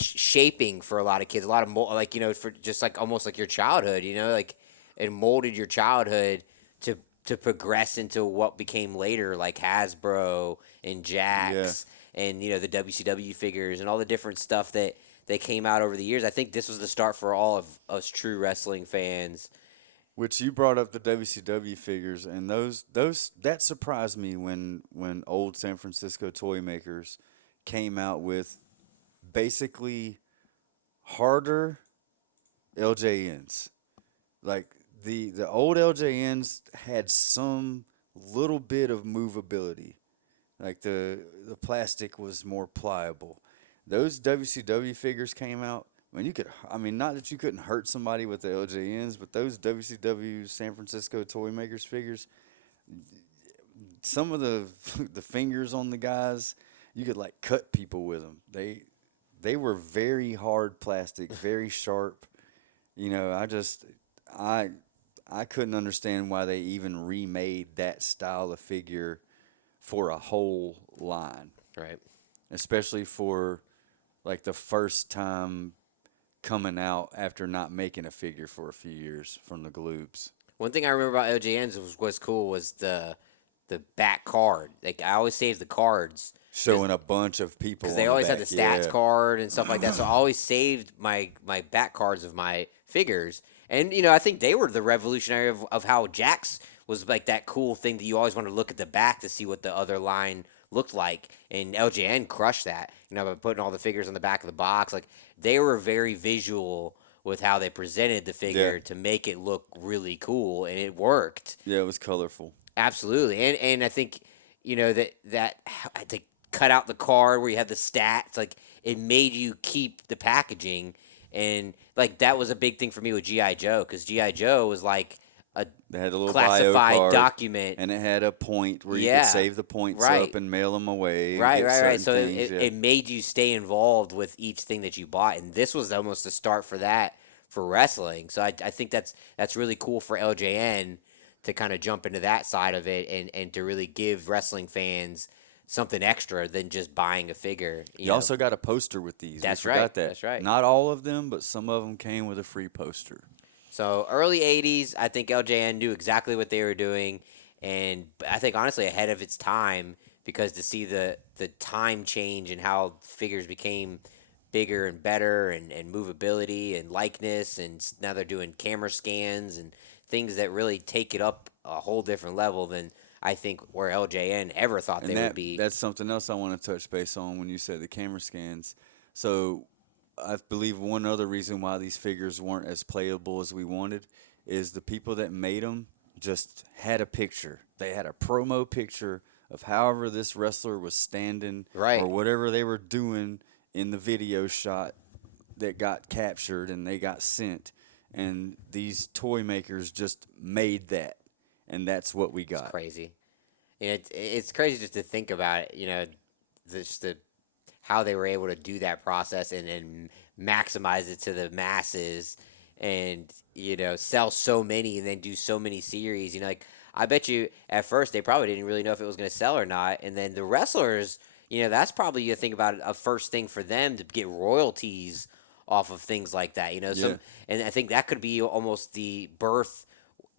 shaping for a lot of kids. A lot of like for just like almost like your childhood. Like it molded your childhood to progress into what became later, like Hasbro and Yeah. Jax and the WCW figures and all the different stuff that came out over the years. I think this was the start for all of us true wrestling fans. Which you brought up the WCW figures, and those that surprised me when old San Francisco toy makers came out with basically harder LJNs. Like the old LJNs had some little bit of movability. Like the plastic was more pliable. Those WCW figures came out. I mean, not that you couldn't hurt somebody with the LJNs, but those WCW San Francisco toy makers figures, some of the the fingers on the guys, you could like cut people with them. They were very hard plastic, very sharp. I just I I couldn't understand why they even remade that style of figure for a whole line, Right. especially for like the first time coming out after not making a figure for a few years from the Gloobs. One thing I remember about LJNs was cool was the back card. Like I always save the cards Showing a bunch of people because on they the always had back. the stats Yeah. card and stuff like that. So I always saved my back cards of my figures. And I think they were the revolutionary of how Jax was like that cool thing that you always want to look at the back to see what the other line looked like. And LJN crushed that. By putting all the figures on the back of the box. Like they were very visual with how they presented the Yeah. figure to make it look really cool, and it worked. Yeah, it was colorful. Absolutely, and I think that I think cut out the card where you have the stats. Like it made you keep the packaging, and like that was a big thing for me with GI Joe because GI Joe was like a They had a little bio classified card, document. and it had a point where you Yeah, could save the points right. up and mail them away and Right, get right, right. certain So things. Yeah. it made you stay involved with each thing that you bought, and this was almost the start for that for wrestling. So I think that's really cool for LJN to kind of jump into that side of it and to really give wrestling fans something extra than just buying a figure. You also got a poster with these. That's We right. forgot that. That's right. Not all of them, but some of them came with a free poster. So early '80s, I think LJN knew exactly what they were doing, and I think honestly ahead of its time because to see the time change and how figures became bigger and better and movability and likeness, and now they're doing camera scans and things that really take it up a whole different level than I think where LJN ever thought And they would be. that's something else I want to touch base on when you said the camera scans. So I believe one other reason why these figures weren't as playable as we wanted is the people that made them just had a picture. They had a promo picture of however this wrestler was standing Right. or whatever they were doing in the video shot that got captured and they got sent. And these toy makers just made that. And that's what we got. It's crazy. It's crazy just to think about it. Just the how they were able to do that process and maximize it to the masses, and sell so many and then do so many series. Like I bet you at first they probably didn't really know if it was going to sell or not, and then the wrestlers that's probably, you think about it, a first thing for them to get royalties off of things like that. Yeah. And I think that could be almost the birth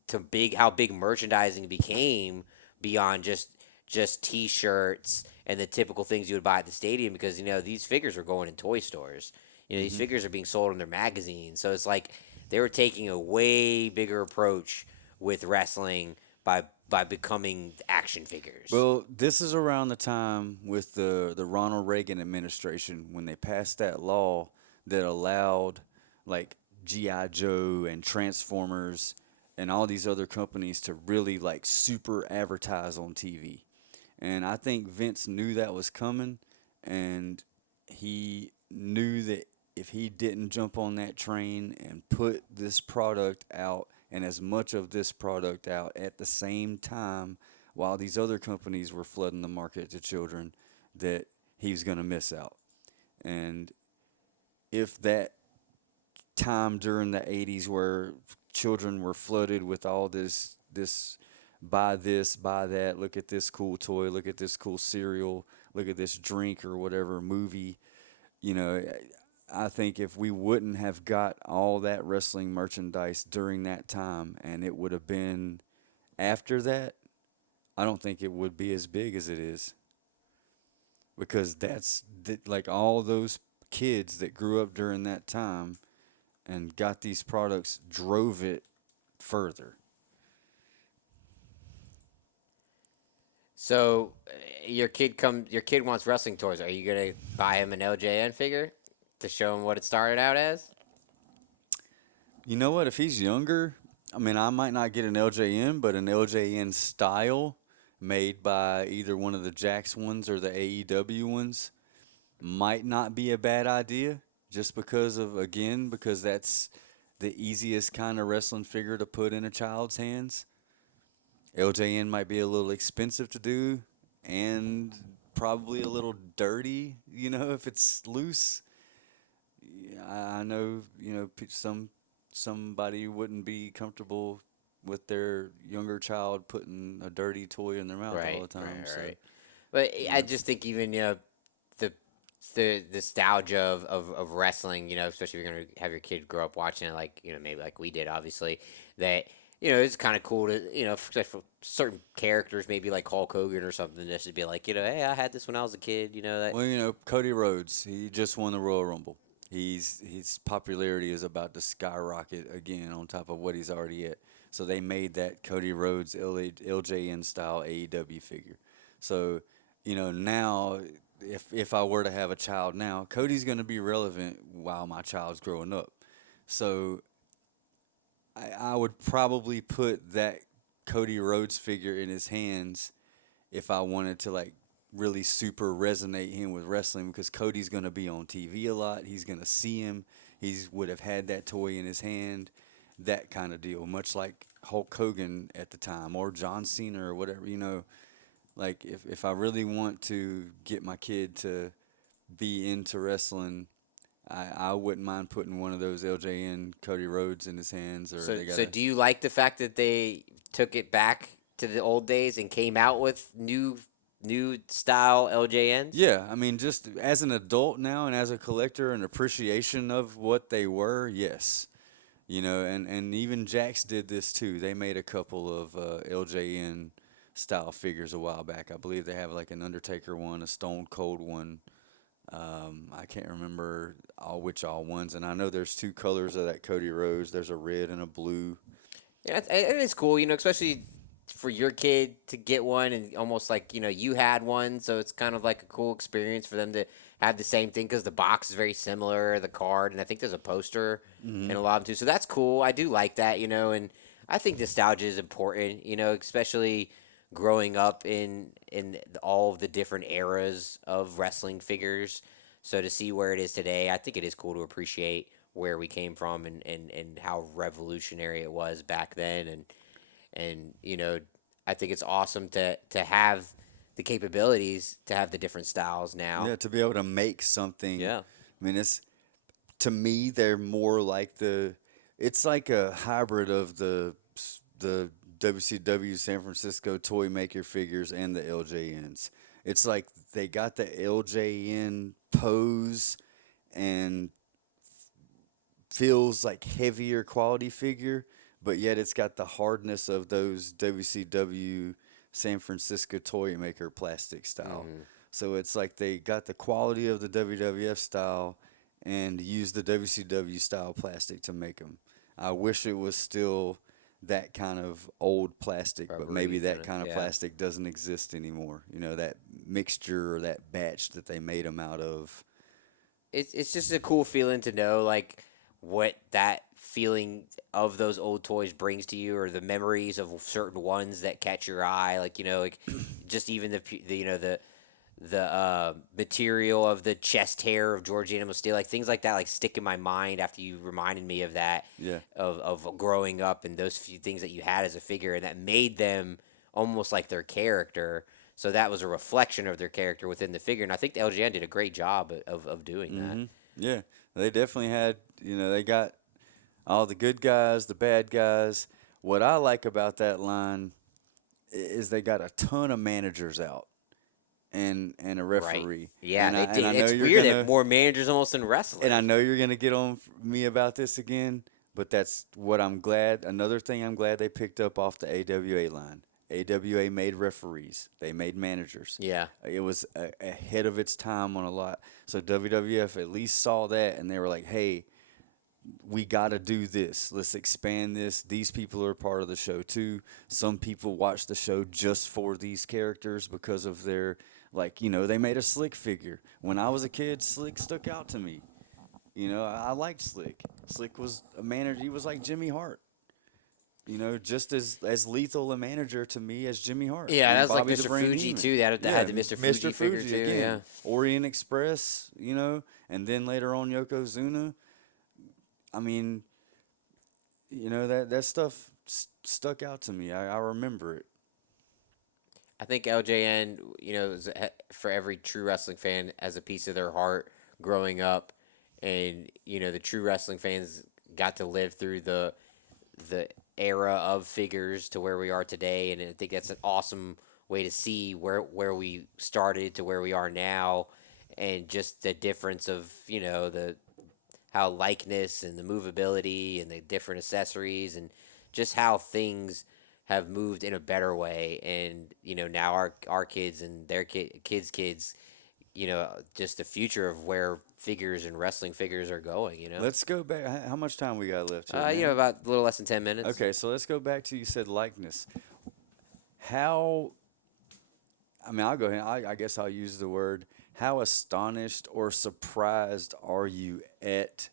to how big merchandising became beyond just T-shirts and the typical things you would buy at the stadium, because these figures are going in toy stores. These Hmm. figures are being sold in their magazines, so it's like they were taking a way bigger approach with wrestling by becoming action figures. Well, this is around the time with the Ronald Reagan administration when they passed that law that allowed like GI Joe and Transformers and all these other companies to really like super advertise on TV. And I think Vince knew that was coming, and he knew that if he didn't jump on that train and put this product out and as much of this product out at the same time while these other companies were flooding the market to children, that he was going to miss out. And if that time during the 80s where children were flooded with all this buy this, buy that, look at this cool toy, look at this cool cereal, look at this drink or whatever movie, you know, I think if we wouldn't have got all that wrestling merchandise during that time and it would have been after that, I don't think it would be as big as it is, because like all those kids that grew up during that time and got these products drove it further. So your kid wants wrestling toys. Are you gonna buy him an LJN figure to show him what it started out as? You know what? If he's younger, I mean, I might not get an LJN, but an LJN style made by either one of the Jax ones or the AEW ones might not be a bad idea, just because of, again, because that's the easiest kind of wrestling figure to put in a child's hands. LJN might be a little expensive to do and probably a little dirty, if it's loose. Yeah, I know, somebody wouldn't be comfortable with their younger child putting a dirty toy in their mouth all Right, the time. right, So, right. But you I know. just think, even the the nostalgia of wrestling, especially if you're gonna have your kid grow up watching it, like, maybe like we did, obviously, that it's kind of cool to, for certain characters, maybe like Hulk Hogan or something, just to be like, hey, I had this when I was a kid, that. Well, Cody Rhodes, he just won the Royal Rumble. His popularity is about to skyrocket again on top of what he's already at. So they made that Cody Rhodes LJN style AEW figure. So, now if I were to have a child now, Cody's going to be relevant while my child's growing up. So I would probably put that Cody Rhodes figure in his hands if I wanted to like really super resonate him with wrestling, because Cody's going to be on TV a lot. He's going to see him. He would have had that toy in his hand, that kind of deal, much like Hulk Hogan at the time or John Cena or whatever, like if I really want to get my kid to be into wrestling, I wouldn't mind putting one of those LJN Cody Rhodes in his hands, or So they got so a. do you like the fact that they took it back to the old days and came out with new style LJNs? Yeah, I mean, just as an adult now and as a collector, an appreciation of what they were, yes. And even Jax did this too. They made a couple of LJN style figures a while back. I believe they have like an Undertaker one, a Stone Cold one. I can't remember which all ones. And I know there's two colors of that Cody Rhodes. There's a red and a blue. Yeah, it is cool, especially for your kid to get one, and almost like, you had one, so it's kind of like a cool experience for them to have the same thing, because the box is very similar, the card, and I think there's a poster Hmm. in a lot of them too. So that's cool. I do like that, and I think nostalgia is important, especially growing up in all of the different eras of wrestling figures. So to see where it is today, I think it is cool to appreciate where we came from, and how revolutionary it was back then. And I think it's awesome to have the capabilities to have the different styles now. Yeah, to be able to make something. Yeah. I mean, to me, they're more like it's like a hybrid of the WCW San Francisco toy maker figures and the LJNs. It's like they got the LJN pose and feels like heavier quality figure, but yet it's got the hardness of those WCW San Francisco toy maker plastic style. So it's like they got the quality of the WWF style and used the WCW style plastic to make them. I wish it was still that kind of old plastic, but maybe that kind of plastic doesn't exist anymore. You know, that mixture or that batch that they made them out of. It's just a cool feeling to know like what that feeling of those old toys brings to you, or the memories of certain ones that catch your eye. Like like just even the material of the chest hair of George Animal Steel, like things like that, like stick in my mind after you reminded me of that, of growing up and those few things that you had as a figure, and that made them almost like their character. So that was a reflection of their character within the figure, and I think the LJN did a great job of doing that. Yeah, they definitely had, they got all the good guys, the bad guys. What I like about that line is they got a ton of managers out and a referee. Right. Yeah, and they did. It's weird that more managers almost than wrestlers. And I know you're going to get on me about this again, but that's what I'm glad. Another thing I'm glad they picked up off the AWA line. AWA made referees. They made managers. Yeah. It was ahead of its time on a lot. So WWF at least saw that, and they were like, hey, we got to do this. Let's expand this. These people are part of the show, too. Some people watch the show just for these characters because of their, they made a Slick figure. When I was a kid, Slick stuck out to me. I liked Slick. Slick was a manager. He was like Jimmy Hart. Just as lethal a manager to me as Jimmy Hart. Yeah, that's like Bobby Mr. Fuji, too. That had the Mr. Fuji figure, too. Again. Yeah. Orient Express, and then later on Yokozuna. I mean, that stuff stuck out to me. I remember it. I think LJN, is for every true wrestling fan, as a piece of their heart growing up. And, the true wrestling fans got to live through the era of figures to where we are today, and I think that's an awesome way to see where we started to where we are now, and just the difference of the how likeness and the movability and the different accessories and just how things have moved in a better way, and now our kids and their kids just the future of where figures and wrestling figures are going. Let's go back. How much time we got left here? About a little less than 10 minutes. Okay, so let's go back to, you said likeness. I'll go ahead. I guess I'll use the word. How astonished or surprised are you at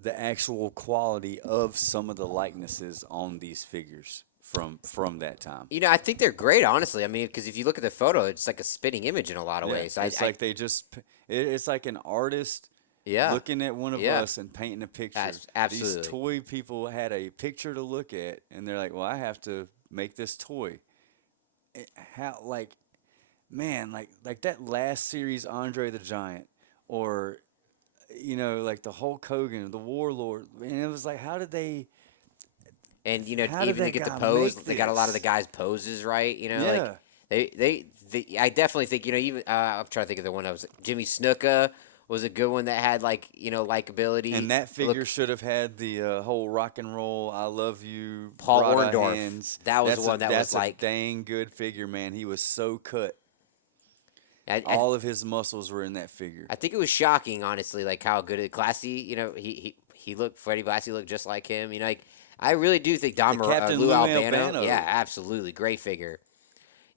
the actual quality of some of the likenesses on these figures from that time? I think they're great, honestly. I mean, because if you look at the photo, it's like a spitting image in a lot of ways. It's like an artist looking at one of us and painting a picture. Absolutely. These toy people had a picture to look at, and they're like, well, I have to make this toy. Like that last series, Andre the Giant, or, like the Hulk Hogan, the Warlord. And it was like, how did they... And even to get the pose, they got a lot of the guys' poses right. Like I definitely think even I'm trying to think of the one that was Jimmy Snuka was a good one that had likability. And that figure should have had the whole rock and roll, I love you, Paul Rada Orndorff. Hands. That was one that was that's a dang good figure, man. He was so cut. All of his muscles were in that figure. I think it was shocking, honestly, like how good Classy. He looked. Freddie Blassie looked just like him. I really do think Lou Albano. Yeah, absolutely. Great figure.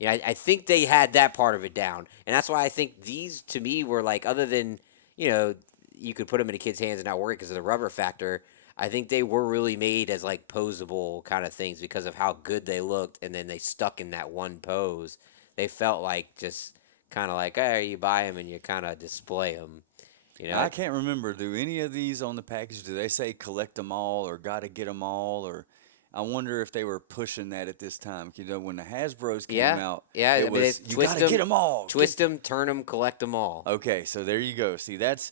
I think they had that part of it down. And that's why I think these, to me, were other than, you could put them in a kid's hands and not worry because of the rubber factor, I think they were really made as, posable kind of things because of how good they looked, and then they stuck in that one pose. They felt just kind of you buy them and you kind of display them. I can't remember. Do any of these on the package, do they say collect them all or got to get them all? Or I wonder if they were pushing that at this time. When the Hasbros came out, it was, you got to get them all. Twist them, turn them, collect them all. Okay, so there you go. See, that's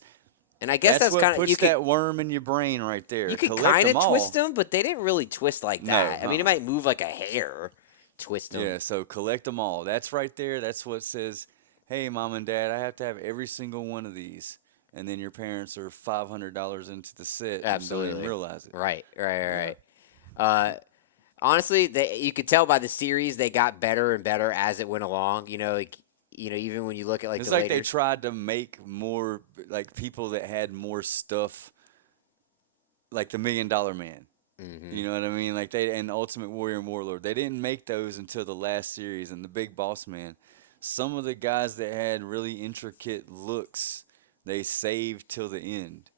And I guess That's that's what kind of puts that worm in your brain right there. you could Collect kind them of all. twist them, but they didn't really twist like No, that. I mean, it might move like a hair, twist them. Yeah, so collect them all. That's right there. That's what says, hey, mom and dad, I have to have every single one of these. And then your parents are $500 into the set and don't even Absolutely. realize it. Right, right, Yeah. right. Honestly, you could tell by the series they got better and better as it went along. Even when you look at like It's the like later. they tried to make more, like people that had more stuff, like the $1 Million Man. Mhm. You know what I mean? Like and Ultimate Warrior and Warlord. They didn't make those until the last series and the Big Boss Man. Some of the guys that had really intricate looks, they saved till the end.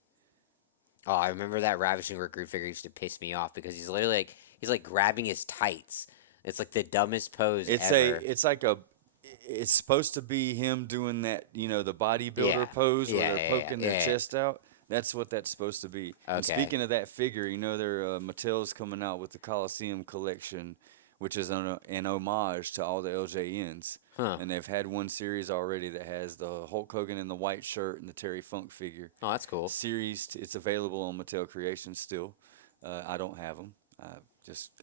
Oh, I remember that Ravishing Recruit figure used to piss me off because he's like grabbing his tights. It's like the dumbest pose It's ever. it's supposed to be him doing that, the Yeah, bodybuilder pose where yeah, they're yeah, poking yeah, their yeah. chest out. That's what that's supposed to be. And Okay. speaking of that figure, Mattel's coming out with the Coliseum collection, which is an homage to all the LJNs. Huh. And they've had one series already that has the Hulk Hogan in the white shirt and the Terry Funk figure. Oh, that's cool. It's available on Mattel Creations still. I don't have them.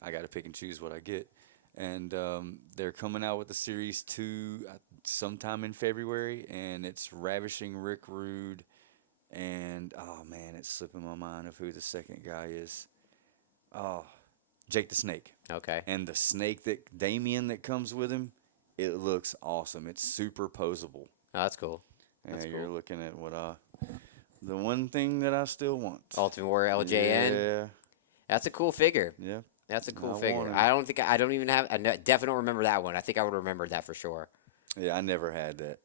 I got to pick and choose what I get. And they're coming out with the series 2 sometime in February, and it's Ravishing Rick Rude, and oh man, it's slipping my mind of who the second guy is. Oh, Jake the Snake. Okay. And the snake that Damien that comes with him, it looks awesome. It's super posable. Oh, that's cool. Yeah, That's you're cool. looking at the one thing that I still want. Ultimate Warrior LJN. Yeah, That's a cool figure. yeah. That's a cool I figure. want it. I don't even have. Definitely don't remember that one. I think I would remember that for sure. Yeah, I never had that.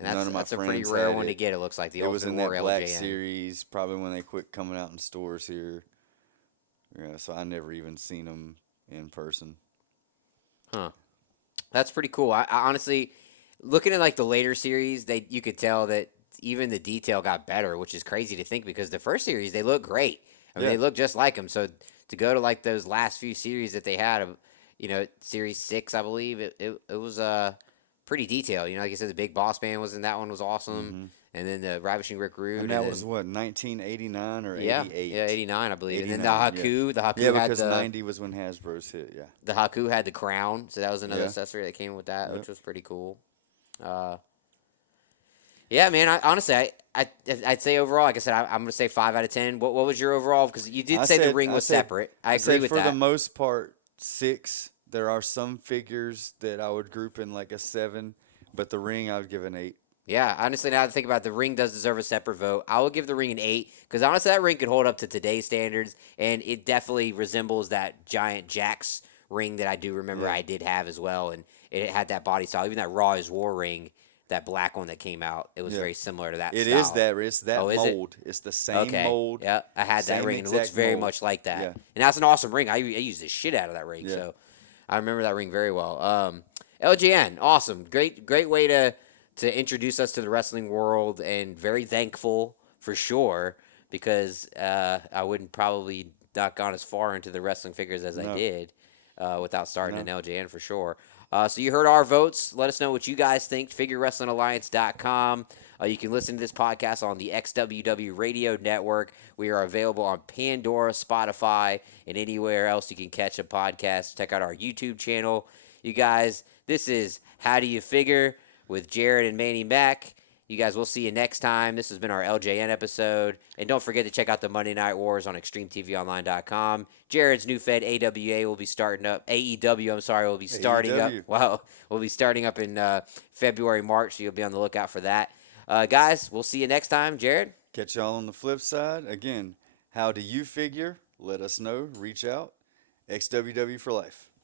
And None of my that's a pretty friends rare had one to it. get. It looks like the It was Ultimate in that Warrior black LJN. series, probably when they quit coming out in stores here. Yeah, so I never even seen them in person. Huh. That's pretty cool. I honestly, looking at like the later series, you could tell that even the detail got better, which is crazy to think because the first series they look great. I mean, Yeah. they look just like them. So to go to like those last few series that they had, series 6, I believe it was pretty detailed. Like you said, the Big Boss Man was in that one was awesome, and then the Ravishing Rick Rude, And that was what, 1989 or 88? yeah, 89, I believe, and then 89, the Haku Yeah, had because the 90 was when Hasbro's hit. Yeah. the Haku had the crown, so that was another Yeah. accessory that came with that, which Yep. was pretty cool. Yeah, man. I'd say overall, like I said, I'm gonna say 5 out of 10. What was your overall? Because you did say the ring was separate. I agree said with for that. the most part 6. There are some figures that I would group in like a 7, but the ring I would give an 8. Yeah, honestly, now that I think about it, the ring does deserve a separate vote. I will give the ring an 8 because honestly, that ring could hold up to today's standards, and it definitely resembles that giant Jax ring that I do remember Yeah. I did have as well, and it had that body style. Even that Raw is War ring, that black one that came out, it was Yeah. very similar to that. It's that Oh, is it? mold. It's the same Okay. mold. Yeah, I had that same ring, and it looks exact very mold. much like that. Yeah. And that's an awesome ring. I used the shit out of that ring, Yeah. so I remember that ring very well. LJN, awesome, great way to introduce us to the wrestling world, and very thankful for sure because I wouldn't probably not gone as far into the wrestling figures as I No. did without starting No. an LJN for sure. So you heard our votes. Let us know what you guys think. FigureWrestlingAlliance.com. You can listen to this podcast on the XWW Radio Network. We are available on Pandora, Spotify, and anywhere else you can catch a podcast. Check out our YouTube channel. You guys, this is How Do You Figure with Jared and manny-mac. You guys, we'll see you next time. This has been our LJN episode. And don't forget to check out the Monday Night Wars on ExtremeTVOnline.com. Jared's new fed AWA will be starting up. AEW, I'm sorry, will be starting AEW. up. Wow, will be starting up in February, March, so you'll be on the lookout for that. Guys, we'll see you next time. Jared? Catch y'all on the flip side. Again, how do you figure? Let us know. Reach out. XWW for life.